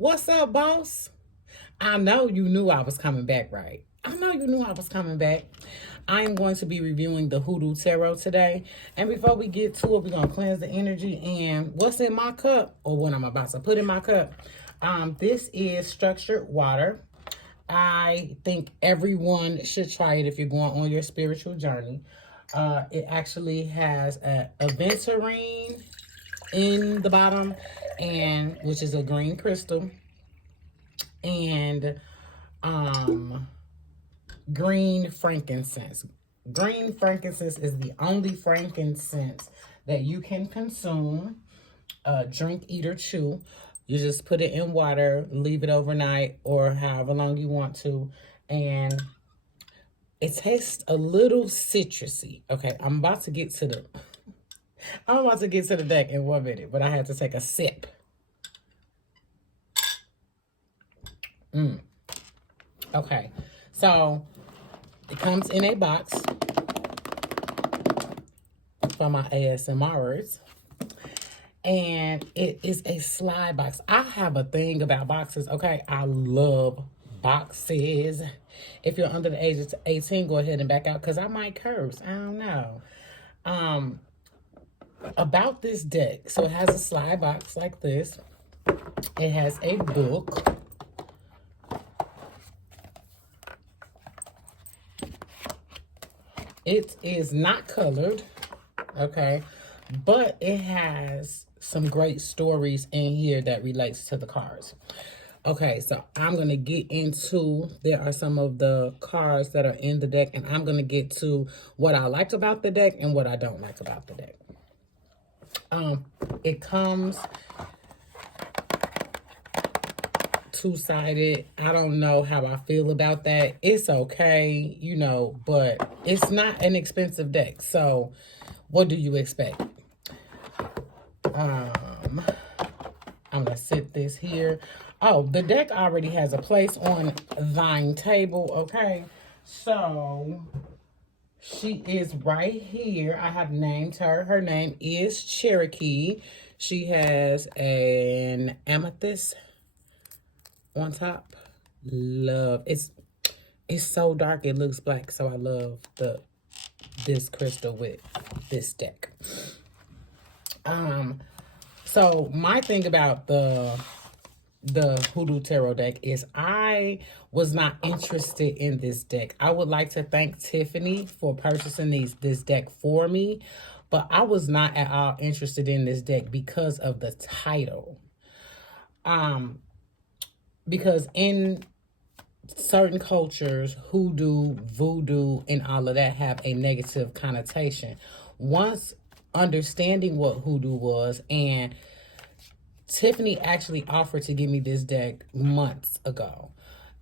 What's up, boss? I know you knew I was coming back, right? I know you knew I was coming back. I am going to be reviewing the Hoodoo Tarot today. And before we get to it, we're going to cleanse the energy. And what's in my cup, or what I'm about to put in my cup, this is structured water. I think everyone should try it if you're going on your spiritual journey. It actually has a aventurine in the bottom, and which is a green crystal, and green frankincense. Green frankincense is the only frankincense that you can consume, drink, eat, or chew. You just put it in water, leave it overnight, or however long you want to, and it tastes a little citrusy. Okay, I'm about to get to the deck in 1 minute, but I had to take a sip. Okay, so it comes in a box for my ASMRers, and it is a slide box. I have a thing about boxes, okay? I love boxes. If you're under the age of 18, go ahead and back out, because I might curse. I don't know. About this deck, so it has a slide box like this. It has a book. It is not colored, okay, but it has some great stories in here that relates to the cards. Okay, so I'm going to get into, there are some of the cards that are in the deck, and I'm going to get to what I liked about the deck and what I don't like about the deck. It comes two-sided. I don't know how I feel about that. It's okay, you know, but it's not an expensive deck. So what do you expect? I'm gonna sit this here. Oh, the deck already has a place on thine table. Okay, so she is right here. I have named her. Her name is Cherokee. She has an amethyst on top. Love. It's so dark it looks black, so I love this crystal with this deck. So my thing about the Hoodoo Tarot deck is I was not interested in this deck. I would like to thank Tiffany for purchasing this deck for me, but I was not at all interested in this deck because of the title. Because in certain cultures, hoodoo, voodoo, and all of that have a negative connotation. Once understanding what hoodoo was, and Tiffany actually offered to give me this deck months ago,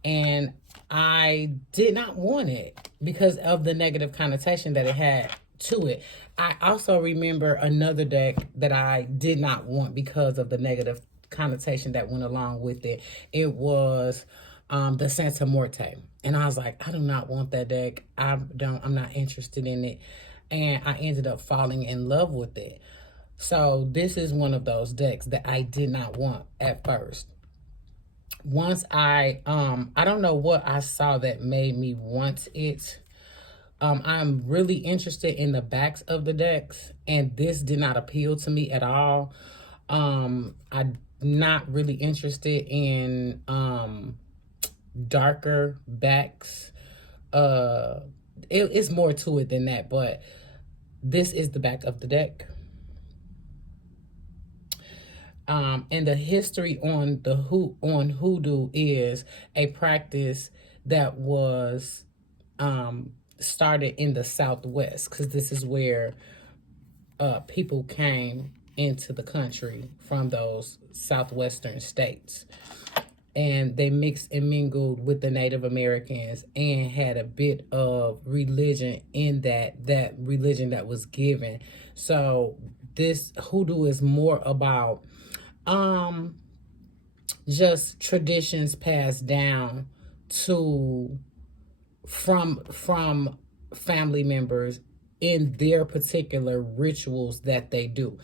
and I did not want it because of the negative connotation that it had to it. I also remember another deck that I did not want because of the negative connotation that went along with it. It was the Santa Morte, and I was like, I do not want that deck. I'm not interested in it, and I ended up falling in love with it. So this is one of those decks that I did not want at first. Once I don't know what I saw that made me want it. I'm really interested in the backs of the decks, and this did not appeal to me at all. I'm not really interested in darker backs. It's more to it than that, but this is the back of the deck. And the history on hoodoo is a practice that was started in the Southwest, because this is where people came into the country from those southwestern states, and they mixed and mingled with the Native Americans and had a bit of religion in that religion that was given. So this hoodoo is more about just traditions passed down to from family members in their particular rituals that they do.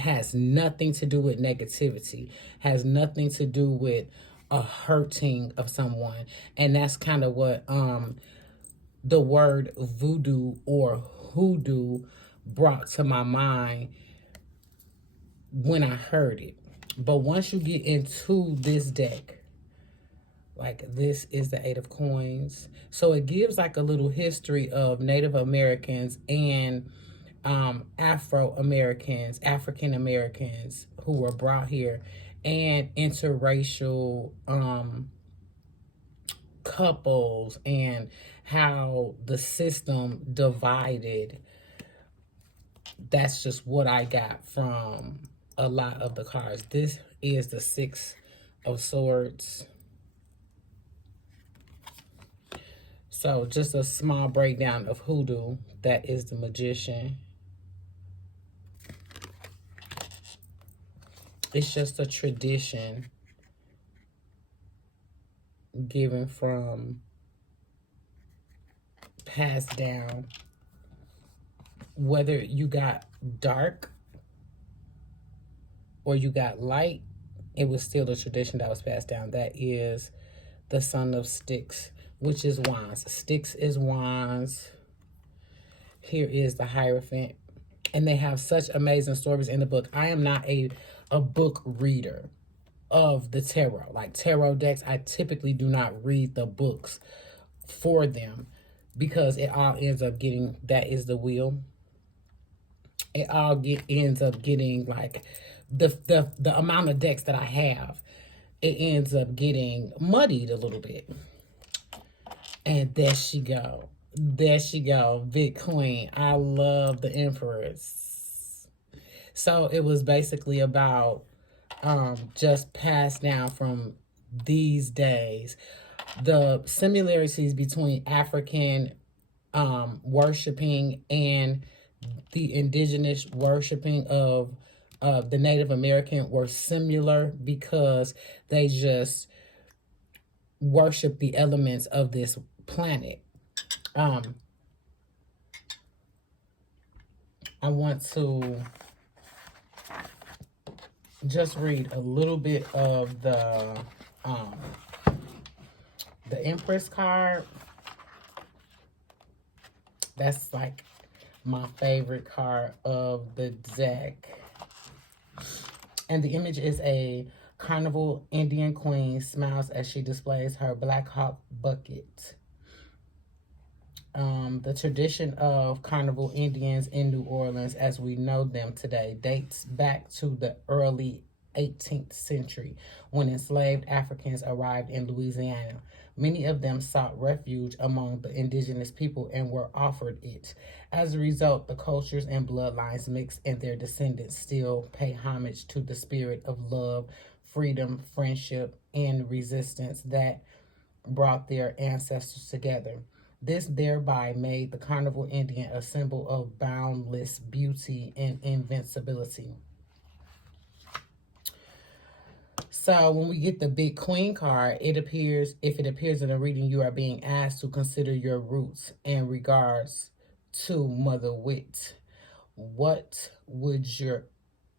has nothing to do with negativity, has nothing to do with a hurting of someone. And that's kind of what the word voodoo or hoodoo brought to my mind when I heard it. But once you get into this deck, like this is the 8 of Coins. So it gives like a little history of Native Americans and Afro-Americans, African Americans who were brought here, and interracial couples, and how the system divided. That's just what I got from a lot of the cards. This is the 6 of Swords. So just a small breakdown of hoodoo. That is the Magician. It's just a tradition given from passed down. Whether you got dark or you got light, it was still a tradition that was passed down. That is the Son of Sticks, which is Wands. Sticks is Wands. Here is the Hierophant. And they have such amazing stories in the book. I am not a book reader of the tarot. Like tarot decks, I typically do not read the books for them because it all ends up getting, that is the wheel. It all ends up getting like the amount of decks that I have, it ends up getting muddied a little bit. And there she go. There she go. Big Queen. I love the Empress. So it was basically about just passed down from these days. The similarities between African worshiping and the indigenous worshiping of the Native American were similar because they just worship the elements of this planet. I want to just read a little bit of the Empress card. That's like my favorite card of the deck. And the image is a carnival Indian queen smiles as she displays her Black Hawk bucket. The tradition of carnival Indians in New Orleans as we know them today dates back to the early 18th century when enslaved Africans arrived in Louisiana. Many of them sought refuge among the indigenous people and were offered it. As a result, the cultures and bloodlines mix, and their descendants still pay homage to the spirit of love, freedom, friendship, and resistance that brought their ancestors together. This thereby made the carnival Indian a symbol of boundless beauty and invincibility. So when we get the Big Queen card, it appears, if it appears in a reading, you are being asked to consider your roots in regards to Mother Wit. What would your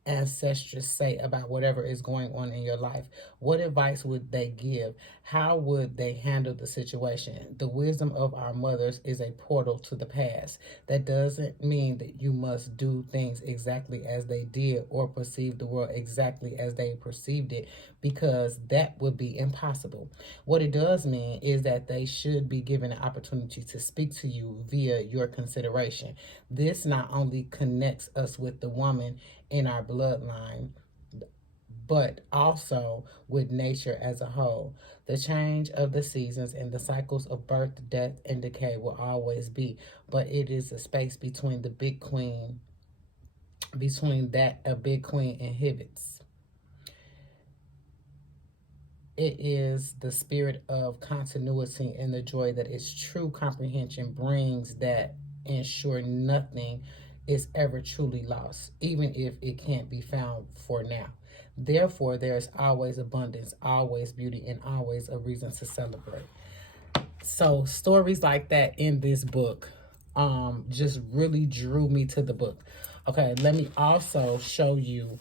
ancestors say about whatever is going on in your life? What advice would they give? How would they handle the situation? The wisdom of our mothers is a portal to the past. That doesn't mean that you must do things exactly as they did or perceive the world exactly as they perceived it, because that would be impossible. What it does mean is that they should be given an opportunity to speak to you via your consideration. This not only connects us with the woman in our bloodline, but also with nature as a whole. The change of the seasons and the cycles of birth, death, and decay will always be, but it is a space between the Big Queen, between that a Big Queen inhibits. It is the spirit of continuity and the joy that its true comprehension brings that ensure nothing is ever truly lost, even if it can't be found for now. Therefore, there is always abundance, always beauty, and always a reason to celebrate. So stories like that in this book just really drew me to the book. Okay, let me also show you.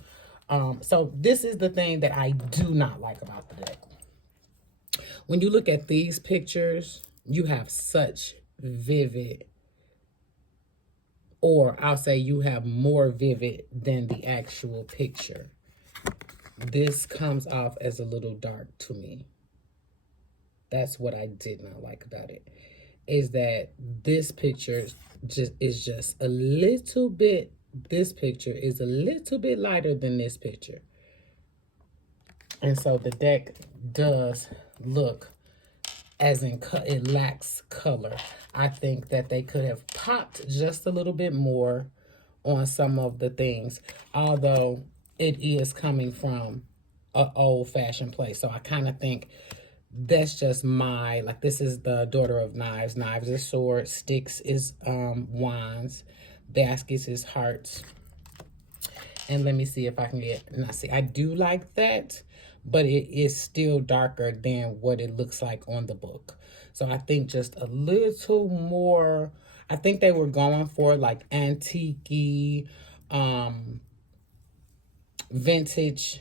So this is the thing that I do not like about the deck. When you look at these pictures, you have such vivid, or I'll say you have more vivid than the actual picture. This comes off as a little dark to me. That's what I did not like about it, is that this picture is just a little bit, this picture is a little bit lighter than this picture. And so the deck does look as in it lacks color. I think that they could have popped just a little bit more on some of the things, although it is coming from an old-fashioned place. So I kind of think that's just my, like, this is the Daughter of Knives. Knives is swords, sticks is wands, baskets is hearts. And let me see if I can get, now see, I do like that, but it is still darker than what it looks like on the book. So I think just a little more, I think they were going for like antique-y, vintage,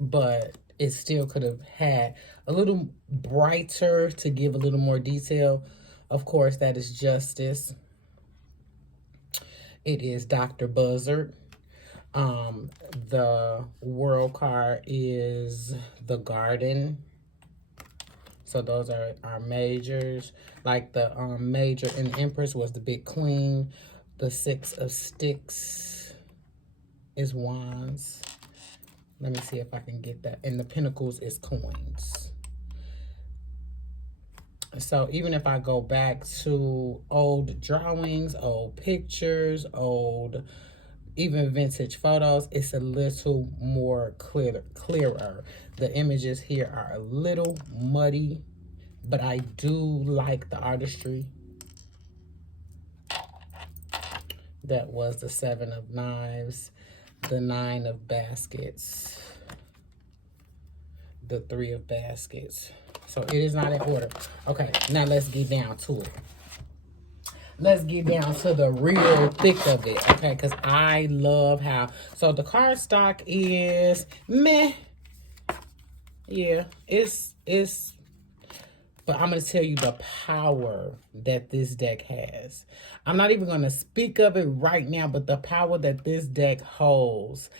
but it still could have had a little brighter to give a little more detail. Of course, that is Justice. It is Dr. Buzzard. The World card is the Garden. So those are our majors. Like the major in the Empress was the Big Queen. The Six of Sticks is Wands. Let me see if I can get that. And the Pentacles is Coins. So even if I go back to old drawings, old pictures, old even vintage photos, it's a little more clearer. The images here are a little muddy, but I do like the artistry. That was the Seven of Knives, the Nine of Baskets, the Three of Baskets. So it is not in order. Okay, now let's get down to it. Let's get down to the real thick of it, okay? Because I love how, so the card stock is meh. Yeah, it's, but I'm going to tell you the power that this deck has. I'm not even going to speak of it right now, but the power that this deck holds.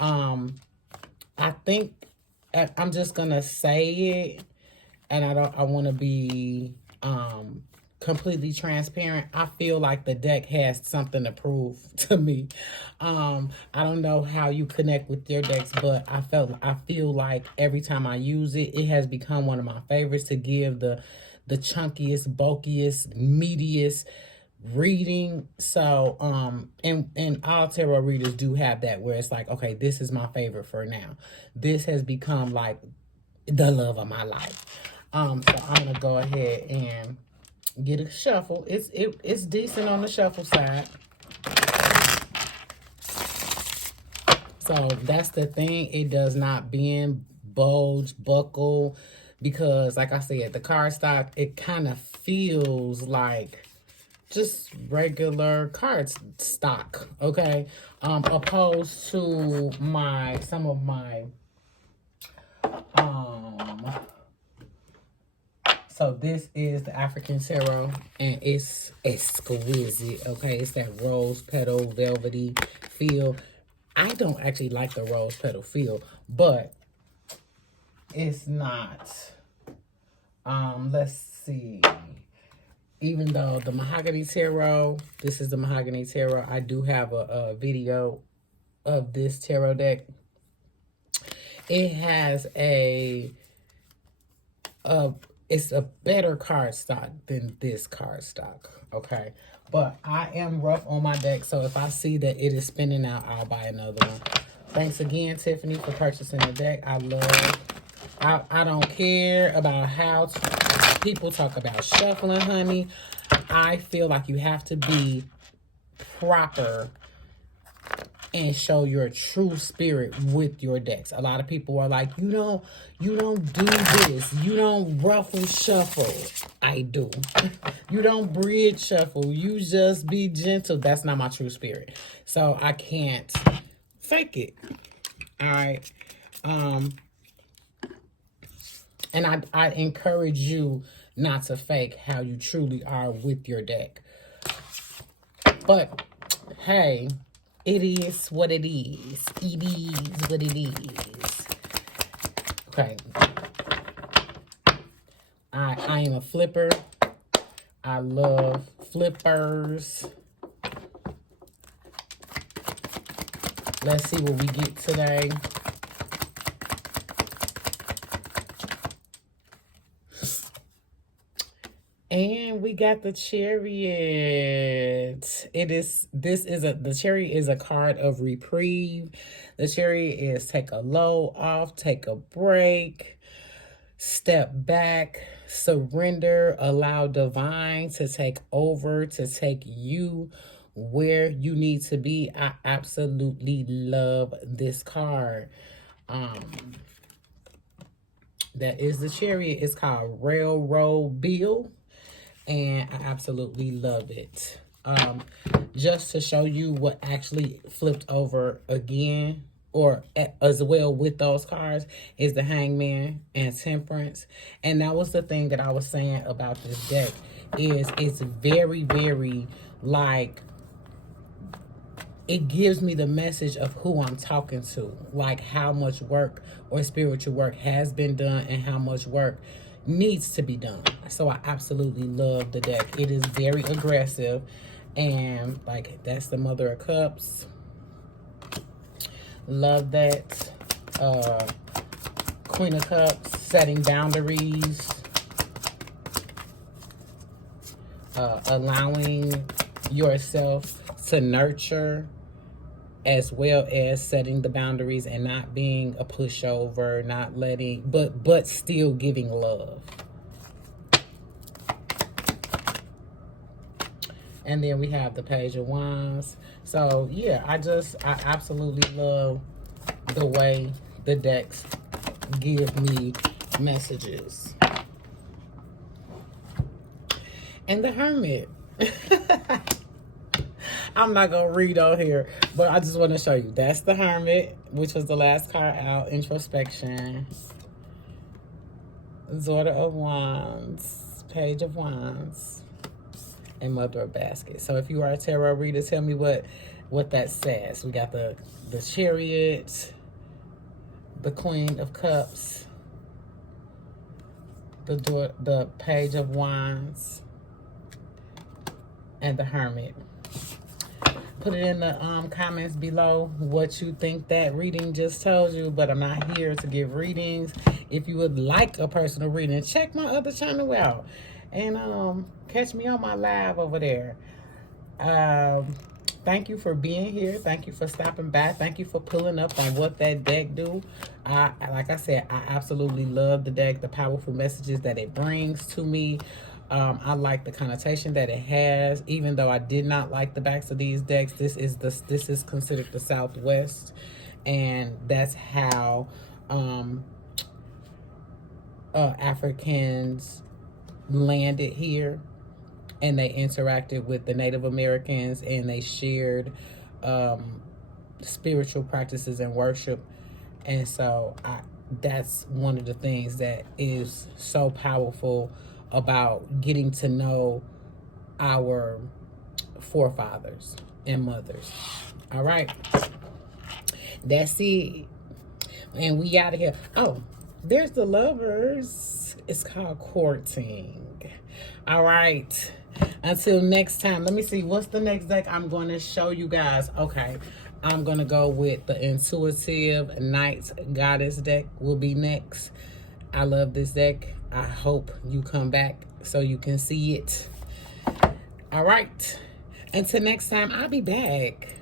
I think I'm just going to say it, and I want to be completely transparent. I feel like the deck has something to prove to me. I don't know how you connect with your decks, but I feel like every time I use it, it has become one of my favorites to give the chunkiest, bulkiest, meatiest reading. So and all tarot readers do have that, where it's like, okay, this is my favorite for now. This has become like the love of my life. So I'm gonna go ahead and get a shuffle. It's decent on the shuffle side. So that's the thing. It does not bend, bulge, buckle, because like I said, the card stock, it kind of feels like just regular card stock, okay? Opposed to some of my so this is the African Tarot, and it's exquisite, okay? It's that rose petal, velvety feel. I don't actually like the rose petal feel, but it's not. Let's see. Even though the Mahogany Tarot, this is the Mahogany Tarot, I do have a video of this tarot deck. It has it's a better card stock than this card stock, okay? But I am rough on my deck, so if I see that it is spinning out, I'll buy another one. Thanks again, Tiffany, for purchasing the deck. I don't care about how people talk about shuffling, honey. I feel like you have to be proper and show your true spirit with your decks. A lot of people are like, you don't do this. You don't ruffle shuffle. I do. You don't bridge shuffle. You just be gentle. That's not my true spirit. So I can't fake it. All right. And I encourage you not to fake how you truly are with your deck. But hey, it is what it is. It is what it is. Okay. I am a flipper. I love flippers. Let's see what we get today. And we got the Chariot. The Chariot is a card of reprieve. The Chariot is take a load off, take a break, step back, surrender, allow divine to take over, to take you where you need to be. I absolutely love this card. That is the Chariot. It's called Railroad Bill. And I absolutely love it. Just to show you what actually flipped over again, or as well with those cards, is the Hangman and Temperance. And that was the thing that I was saying about this deck, is it's very, very like, it gives me the message of who I'm talking to, like how much work or spiritual work has been done and how much work needs to be done. So I absolutely love the deck. It is very aggressive, and like, that's the Mother of Cups. Love that. Queen of Cups, setting boundaries, allowing yourself to nurture, as well as setting the boundaries and not being a pushover, not letting, but still giving love. And then we have the Page of Wands. So yeah, I absolutely love the way the decks give me messages. And the Hermit. I'm not going to read on here, but I just want to show you. That's the Hermit, which was the last card out. Introspection. Daughter of Wands. Page of Wands. And Mother of Baskets. So if you are a tarot reader, tell me what that says. We got the Chariot, the Queen of Cups, the Page of Wands, and the Hermit. Put it in the comments below what you think that reading just told you, but I'm not here to give readings. If you would like a personal reading, check my other channel out and catch me on my live over there. Thank you for being here. Thank you for stopping by. Thank you for pulling up on what that deck do. Like I said, I absolutely love the deck, the powerful messages that it brings to me. I like the connotation that it has, even though I did not like the backs of these decks. This is considered the Southwest, and that's how Africans landed here, and they interacted with the Native Americans, and they shared spiritual practices and worship. And so that's one of the things that is so powerful about getting to know our forefathers and mothers. All right, that's it, and we out of here. Oh, there's the Lovers. It's called Courting. All right, until next time. Let me see, what's the next deck I'm going to show you guys. Okay, I'm going to go with the Intuitive Knight Goddess deck will be next. I love this deck. I hope you come back so you can see it. All right. Until next time, I'll be back.